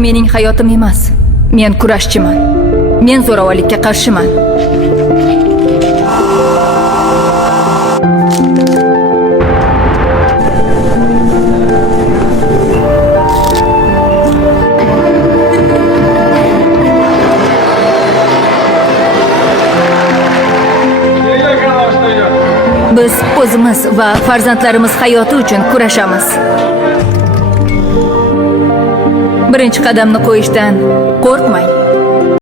mening hayotim emas. Men kurashchiman. Men zo'ravonlikka qarshiman. Biz o'zimiz va farzandlarimiz hayoti uchun kurashamiz. Birinchi qadamni qo'yishdan qo'rqmang.